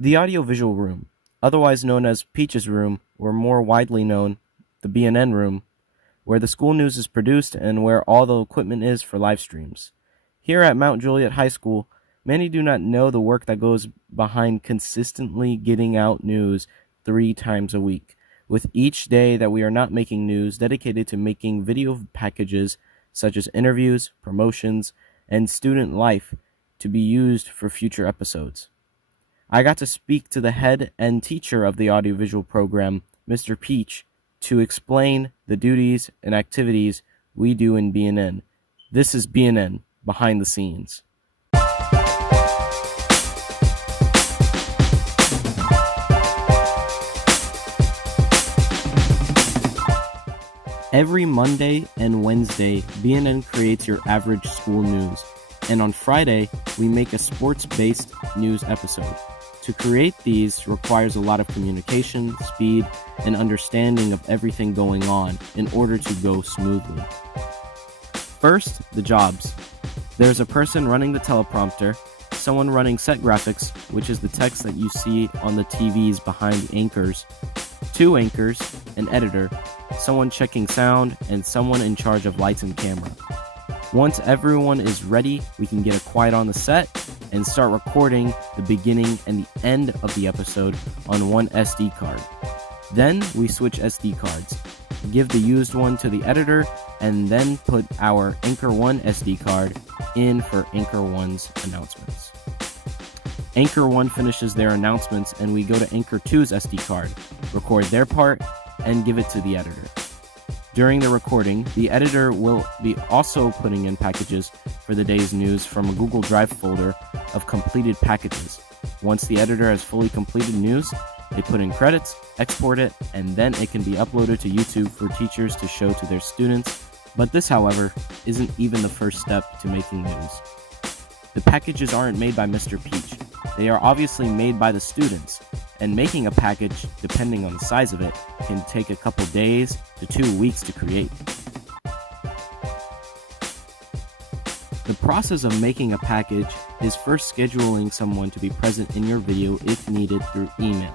The audiovisual room, otherwise known as Peach's room, or more widely known, the BNN room, where the school news is produced and where all the equipment is for live streams. Here at Mount Juliet High School, many do not know the work that goes behind consistently getting out news 3 times a week, with each day that we are not making news dedicated to making video packages such as interviews, promotions, and student life to be used for future episodes. I got to speak to the head and teacher of the audiovisual program, Mr. Peach, to explain the duties and activities we do in BNN. This is BNN Behind the Scenes. Every Monday and Wednesday, BNN creates your average school news, and on Friday, we make a sports-based news episode. To create these requires a lot of communication, speed, and understanding of everything going on in order to go smoothly. First, the jobs. There's a person running the teleprompter, someone running set graphics, which is the text that you see on the TVs behind the anchors, 2 anchors, an editor, someone checking sound, and someone in charge of lights and camera. Once everyone is ready, we can get it quiet on the set and start recording the beginning and the end of the episode on one SD card. Then we switch SD cards, give the used one to the editor, and then put our Anchor 1 SD card in for Anchor 1's announcements. Anchor 1 finishes their announcements and we go to Anchor 2's SD card, record their part, and give it to the editor. During the recording, the editor will be also putting in packages for the day's news from a Google Drive folder of completed packages. Once the editor has fully completed news, they put in credits, export it, and then it can be uploaded to YouTube for teachers to show to their students. But this, however, isn't even the first step to making news. The packages aren't made by Mr. Peach. They are obviously made by the students, and making a package, depending on the size of it, can take a couple days to 2 weeks to create. The process of making a package is first scheduling someone to be present in your video if needed through email.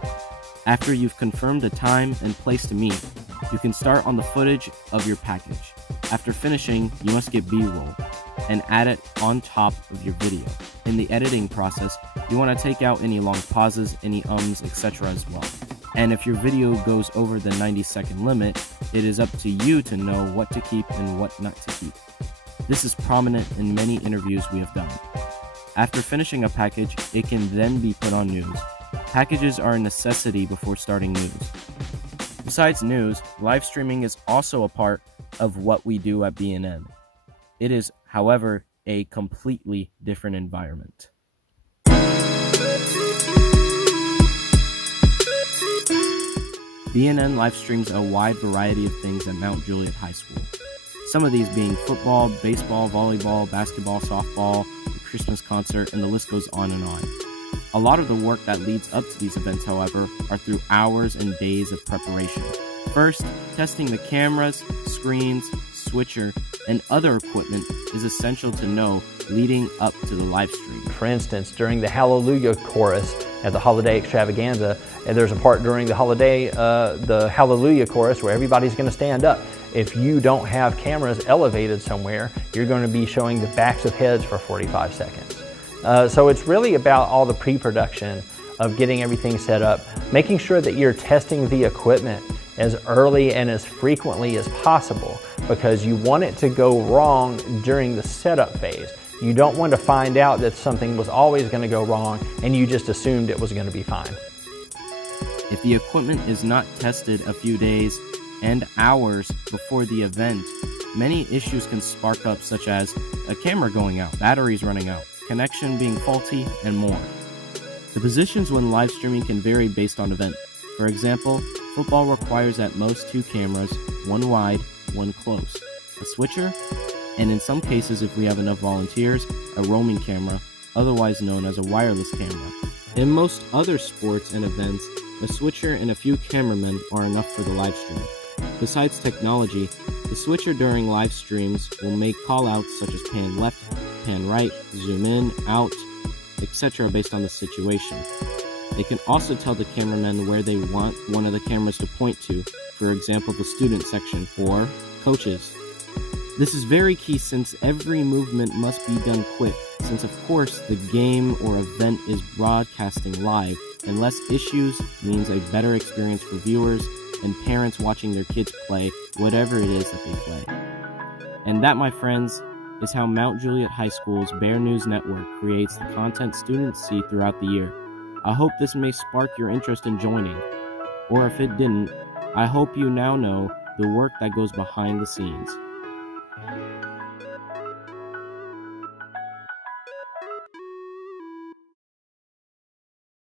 After you've confirmed a time and place to meet, you can start on the footage of your package. After finishing, you must get B-roll and add it on top of your video. In the editing process, you want to take out any long pauses, any ums, etc. as well. And if your video goes over the 90-second limit, it is up to you to know what to keep and what not to keep. This is prominent in many interviews we have done. After finishing a package, it can then be put on news. Packages are a necessity before starting news. Besides news, live streaming is also a part of what we do at BNN. It is, however, a completely different environment. BNN live streams a wide variety of things at Mount Juliet High School. Some of these being football, baseball, volleyball, basketball, softball, the Christmas concert, and the list goes on and on. A lot of the work that leads up to these events, however, are through hours and days of preparation. First, testing the cameras, screens, switcher, and other equipment is essential to know leading up to the live stream. For instance, during the Hallelujah chorus at the Holiday Extravaganza, and there's a part during the Hallelujah chorus where everybody's going to stand up. If you don't have cameras elevated somewhere, you're going to be showing the backs of heads for 45 seconds. So it's really about all the pre-production of getting everything set up, making sure that you're testing the equipment as early and as frequently as possible, because you want it to go wrong during the setup phase. You don't want to find out that something was always going to go wrong and you just assumed it was going to be fine. If the equipment is not tested a few days and hours before the event, many issues can spark up, such as a camera going out, batteries running out, connection being faulty, and more. The positions when live streaming can vary based on event. For example, football requires at most 2 cameras, one wide, one close, a switcher, and in some cases, if we have enough volunteers, a roaming camera, otherwise known as a wireless camera. In most other sports and events, a switcher and a few cameramen are enough for the live stream. Besides technology, the switcher during live streams will make call-outs such as pan left, pan right, zoom in, out, etc. based on the situation. They can also tell the cameramen where they want one of the cameras to point to, for example the student section or coaches. This is very key since every movement must be done quick, since of course the game or event is broadcasting live, and less issues means a better experience for viewers and parents watching their kids play whatever it is that they play. And that, my friends, is how Mount Juliet High School's Bear News Network creates the content students see throughout the year. I hope this may spark your interest in joining, or if it didn't, I hope you now know the work that goes behind the scenes.